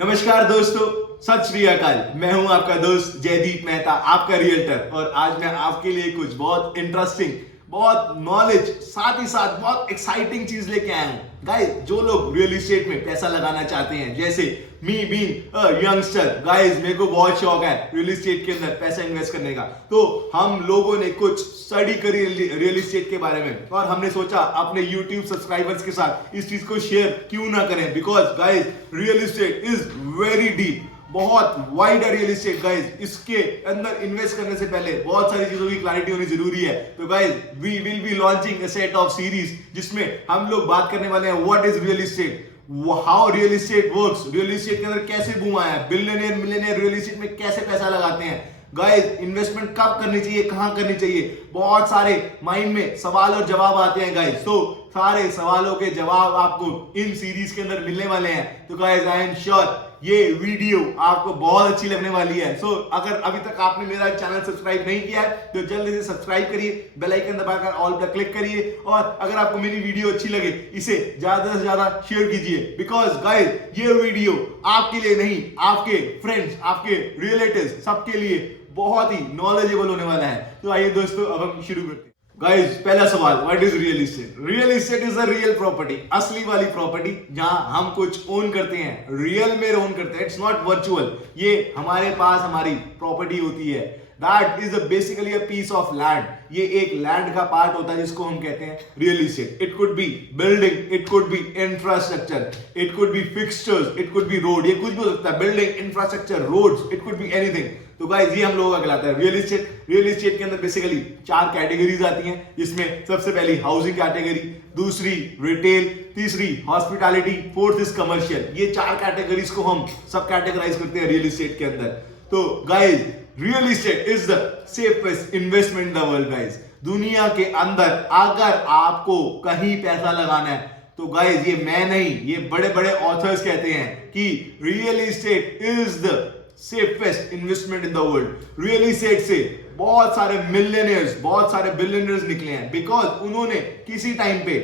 नमस्कार दोस्तों, सत श्री अकाल। मैं हूं आपका दोस्त जयदीप मेहता, आपका रियल्टर। और आज मैं आपके लिए कुछ बहुत इंटरेस्टिंग, बहुत नॉलेज, साथ ही साथ बहुत एक्साइटिंग चीज लेके आया हूं। गाइस, जो लोग रियल एस्टेट में पैसा लगाना चाहते हैं, जैसे me being a youngster, guys मेरे को बहुत शौक है रियल एस्टेट के अंदर पैसा इन्वेस्ट करने का। तो हम लोगों ने कुछ स्टडी करी रियल एस्टेट के बारे में और हमने सोचा अपने YouTube सब्सक्राइबर्स के साथ इस चीज को शेयर क्यों ना करें। Because guys real estate is very deep, बहुत वाइड है रियल एस्टेट। गाइस इसके अंदर इन्वेस्ट करने से पहले बहुत सारी चीजों की क्लैरिटी होनी जरूरी है। तो guys we will be launching a set of series जिसमें हम लोग बात करने वाले हैं what is real estate, how real estate works, real estate के अंदर कैसे बूम आया है, बिलियनियर मिलियनियर रियल एस्टेट में कैसे पैसा लगाते हैं, गाइस इन्वेस्टमेंट कब करनी चाहिए, कहां करनी चाहिए। बहुत सारे माइंड में सवाल और जवाब आते हैं गाइस। तो सारे सवालों के जवाब आपको इन सीरीज के अंदर मिलने वाले हैं। तो गाइस आई एम श्योर ये वीडियो आपको बहुत अच्छी लगने वाली है। सो अगर अभी तक आपने मेरा चैनल सब्सक्राइब नहीं किया है तो जल्दी से सब्सक्राइब करिए, बेल आइकन दबाकर ऑल पर क्लिक करिए और अगर आपको मेरी वीडियो अच्छी लगे इसे ज्यादा से ज्यादा शेयर कीजिए। बिकॉज गाइस ये वीडियो आपके लिए नहीं, आपके फ्रेंड्स, आपके रिलेटिव्स, सबके लिए बहुत ही नॉलेजेबल होने वाला है। तो आइए दोस्तों, अब हम शुरू करते हैं। गाइस पहला सवाल, what is real estate? Real estate is a real property, असली वाली प्रॉपर्टी जहां हम कुछ ओन करते हैं, रियल में ओन करते हैं। It's not virtual. ये हमारे पास हमारी प्रॉपर्टी होती है। That is basically a piece of land. ये एक लैंड का पार्ट होता है जिसको हम कहते हैं real estate. It could be building, it could be infrastructure, it could be fixtures, it could be road. ये कुछ भी हो सकता है, building, infrastructure, roads, it could be anything. तो गाइस ये हम लोगों का कहलाता है रियल एस्टेट। रियल एस्टेट के अंदर बेसिकली 4 कैटेगरीज आती हैं, जिसमें सबसे पहली हाउसिंग कैटेगरी, दूसरी रिटेल, तीसरी हॉस्पिटैलिटी, फोर्थ इज कमर्शियल। ये 4 कैटेगरीज को हम सब कैटेगराइज करते हैं रियल एस्टेट के अंदर। तो guys real estate is the safest investment in the world. Guys दुनिया के अंदर अगर आपको कहीं पैसा लगाना है तो गाइस ये मैं नहीं, ये बड़े बड़े ऑथर्स कहते हैं कि real estate is the safest investment in the world. Real estate से बहुत सारे मिलियनियर्स, बहुत सारे बिलियनियर्स निकले हैं बिकॉज उन्होंने किसी टाइम पे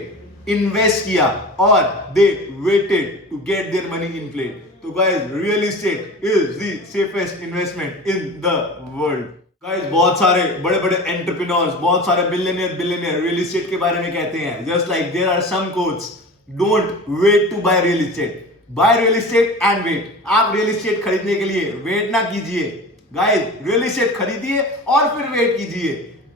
इन्वेस्ट किया और they waited to get their money inflate. तो guys real estate is the safest investment in the world. Guys बहुत सारे बड़े बड़े एंटरप्रेन्योर्स, बहुत सारे बिलियनियर रियल एस्टेट के बारे में कहते हैं, just like there are some quotes, don't wait to buy real estate, buy real estate and wait. आप रियल एस्टेट खरीदने के लिए वेट ना कीजिए गाइस, रियल एस्टेट खरीदिए और फिर वेट कीजिए।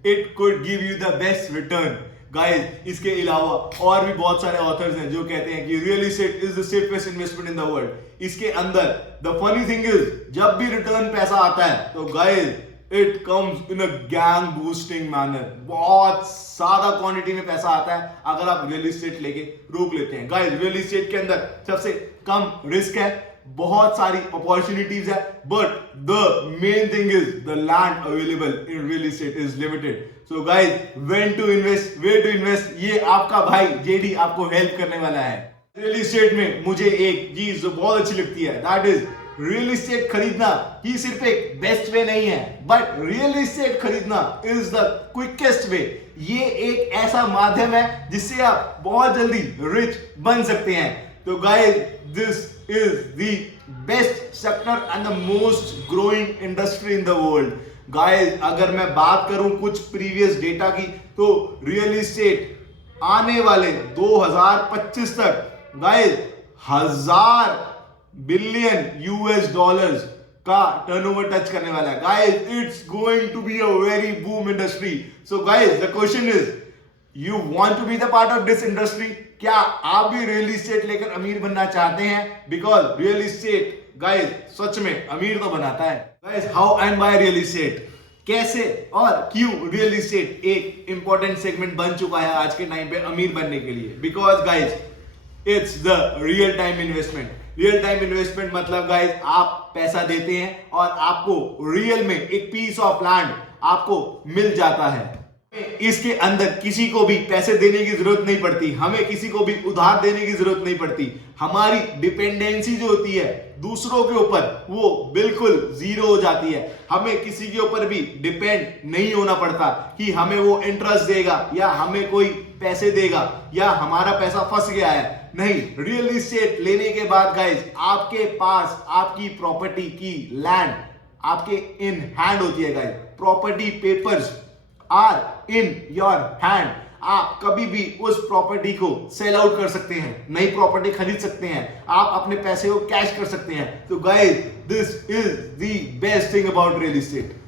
It could give you the best return. Guys इसके अलावा और भी बहुत सारे ऑथर्स हैं जो कहते हैं कि real estate is the safest investment in the world. इसके अंदर द फनी थिंग इज जब भी रिटर्न पैसा आता है तो guys it comes in a gang boosting manner. बहुत ज्यादा क्वांटिटी में पैसा आता है अगर आप रियल एस्टेट लेके रोक लेते हैं। गाइस रियल एस्टेट के अंदर सबसे कम रिस्क है, बहुत सारी अपॉर्चुनिटीज है, but the main thing is the land available in real estate is limited. So guys when to invest, way to invest, ये आपका भाई जेडी आपको हेल्प करने वाला है। रियल एस्टेट में मुझे एक चीज जो बहुत अच्छी लगती है, दैट इज रियल एस्टेट खरीदना ही सिर्फ एक बेस्ट वे नहीं है, बट रियल एस्टेट खरीदना इज द क्विकेस्ट वे। ये एक ऐसा माध्यम है जिससे आप बहुत जल्दी रिच बन सकते हैं। तो guys this is the best sector and the most growing industry in the world. Guys अगर मैं बात करूं कुछ प्रीवियस डेटा की तो रियल एस्टेट आने वाले 2025 तक गाइस 1000 बिलियन यूएस डॉलर्स का टर्नओवर टच करने वाला है। Guys it's going to be a very boom industry. So guys the question is, You want to be the part of this industry? क्या आप भी रियल एस्टेट लेकर अमीर बनना चाहते हैं? बिकॉज रियल एस्टेट गाइस सच में अमीर तो बनाता है। Guys how and bye real estate, कैसे और क्यों रियल एस्टेट एक इंपॉर्टेंट सेगमेंट बन चुका है आज के टाइम पे अमीर बनने के लिए। Because guys it's the real time investment. Real time investment मतलब गाइस आप पैसा देते हैं और आपको रियल में एक पीस ऑफ लैंड आपको मिल जाता है। इसके अंदर किसी को भी पैसे देने की जरूरत नहीं पड़ती, हमें किसी को भी उधार देने की जरूरत नहीं पड़ती। हमारी डिपेंडेंसी जो होती है दूसरों के ऊपर वो बिल्कुल जीरो हो जाती है। हमें किसी के ऊपर भी डिपेंड नहीं होना पड़ता कि हमें वो इंटरेस्ट देगा या हमें कोई पैसे देगा या हमारा पैसा फंस गया है। नहीं, रियल इस्टेट लेने के बाद गाइस आपके पास आपकी प्रॉपर्टी की लैंड आपके इन हैंड होती है guys. Property papers are in your hand. आप कभी भी उस प्रॉपर्टी को सेल आउट कर सकते हैं, नई प्रॉपर्टी खरीद सकते हैं, आप अपने पैसे को कैश कर सकते हैं। तो guys this is the best thing about real estate.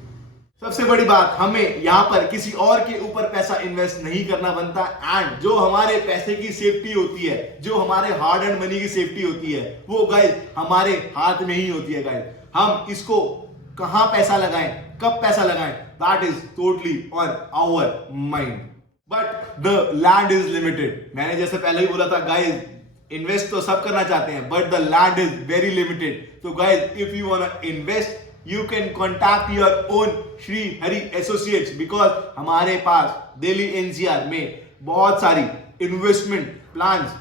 सबसे बड़ी बात, हमें यहां पर किसी और के ऊपर पैसा इन्वेस्ट नहीं करना बनता एंड जो हमारे पैसे की सेफ्टी होती है, जो हमारे हार्ड एंड मनी की सेफ्टी होती है, वो गाइस हमारे हाथ में ही होती है गाइस। हम इसको कहां पैसा लगाएं, कब पैसा लगाएं, that is totally on our mind. But the land is limited. मैंने जैसे पहले ही बोला था गाइस, इन्वेस्ट तो सब करना चाहते हैं but the land is very limited. तो guys if you want to invest you can contact your own Shri Hari associates, because हमारे पास दिल्ली एनसीआर में बहुत सारी इन्वेस्टमेंट प्लान्स,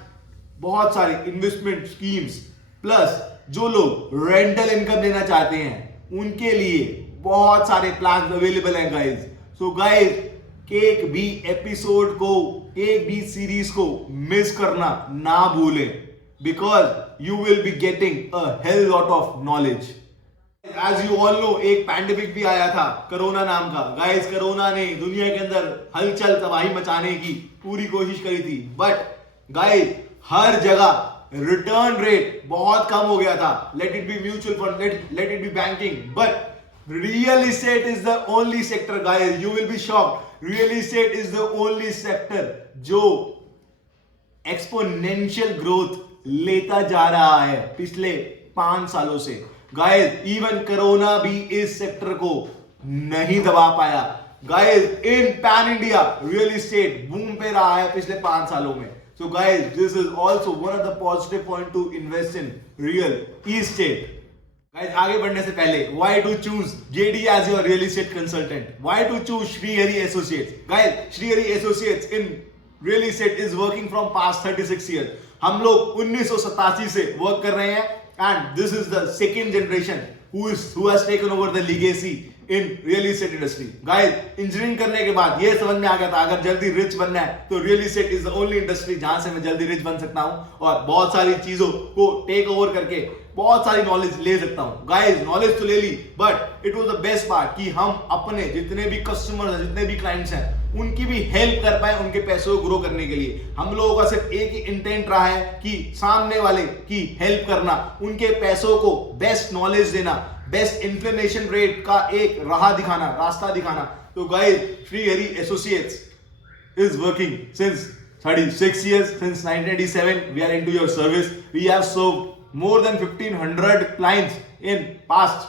बहुत सारी इन्वेस्टमेंट स्कीम्स, प्लस जो लोग रेंटल इनकम लेना चाहते हैं उनके लिए बहुत सारे प्लान्स अवेलेबल हैं गाइज। सो गाइज एक भी एपिसोड को, एक भी सीरीज को मिस करना ना भूलें, because you will be getting a hell lot of knowledge. As you all know, एक पैंडेमिक भी आया था कोरोना नाम का। गाइस कोरोना ने दुनिया के अंदर हलचल तबाही मचाने की पूरी कोशिश करी थी, बट गाइस हर जगह रिटर्न रेट बहुत कम हो गया था। Let it be mutual fund, let it be banking, but real estate is the only sector guys, you will be shocked, real estate is the only sector जो exponential growth लेता जा रहा है पिछले 5 सालों से। गाइस इवन कोरोना भी इस सेक्टर को नहीं दबा पाया। Guys in pan India real estate boom पे रहा है पिछले 5 सालों में। So guys this is also one of the positive point to invest in real estate. Guys आगे बढ़ने से पहले, why to choose JD as your real estate consultant, why to choose Shri Hari associates. Guys Shri Hari associates in real estate is working from past 36 years. हम लोग 1987 से work कर रहे हैं and this is the second generation who has taken over the legacy in real estate industry. Guys engineering करने के बाद ये समझ में आ गया था, अगर जल्दी रिच बनना है तो real estate is the only industry जहां से मैं जल्दी रिच बन सकता हूं और बहुत सारी चीजों को टेक ओवर करके बहुत सारी नॉलेज ले सकता हूं। गाइस नॉलेज तो ले ली, but it was the best part कि हम अपने जितने भी कस्टमर्स हैं, जितने भी क्लाइंट्स हैं, उनकी भी हेल्प कर पाए उनके पैसों को ग्रो करने के लिए। हम लोगों का सिर्फ एक ही इंटेंट रहा है कि सामने वाले की हेल्प करना, उनके पैसों को बेस्ट नॉलेज देना, बेस्ट इन्फ्लेशन रेट का एक रास्ता दिखाना। तो guys Shri Hari associates is working since 36 years, since 1987 we are into your service. We have served more than 1500 clients in past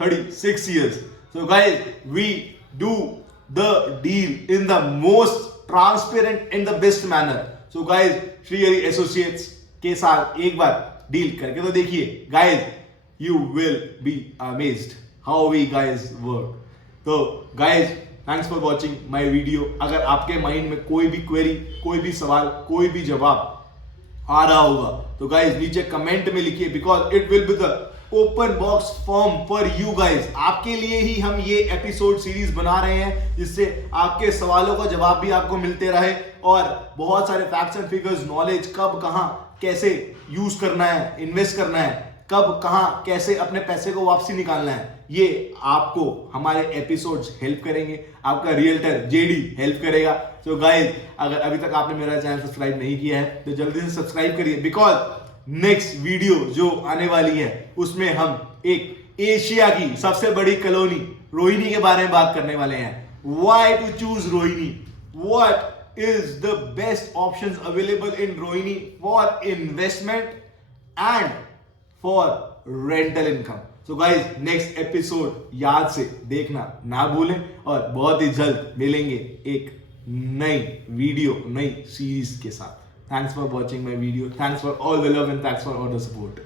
36 years. So guys, we do the deal in the most transparent and the best manner. So guys, Sri Hari Associates के साथ एक बार deal करके तो देखिए guys, you will be amazed how we guys work. तो guys, thanks for watching my video. अगर आपके mind में कोई भी क्वेरी, कोई भी सवाल, कोई भी जवाब आ रहा होगा तो गाइज नीचे कमेंट में लिखिए, because it will be the open box form for you guys. आपके लिए ही हम ये एपिसोड सीरीज बना रहे हैं जिससे आपके सवालों का जवाब भी आपको मिलते रहे और बहुत सारे फैक्ट्स एंड फिगर्स, नॉलेज, कब कहां कैसे यूज करना है, इन्वेस्ट करना है, कब कहां कैसे अपने पैसे को वापसी निकालना है, ये आपको हमारे एपिसोड्स हेल्प करेंगे। आपका रियल्टर जेडी हेल्प करेगा। तो गाइस अगर अभी तक आपने मेरा चैनल सब्सक्राइब नहीं किया है तो जल्दी से सब्सक्राइब करिए, बिकॉज नेक्स्ट वीडियो जो आने वाली है उसमें हम एक एशिया की सबसे बड़ी कॉलोनी रोहिणी के बारे में बात करने वाले हैं। Why to choose Rohini, what is the best options available in Rohini for investment and for rental income. So guys next episode याद से देखना ना भूलें और बहुत ही जल्द मिलेंगे एक नई वीडियो, नई सीरीज के साथ। Thanks for watching my video, thanks for all the love and thanks for all the support.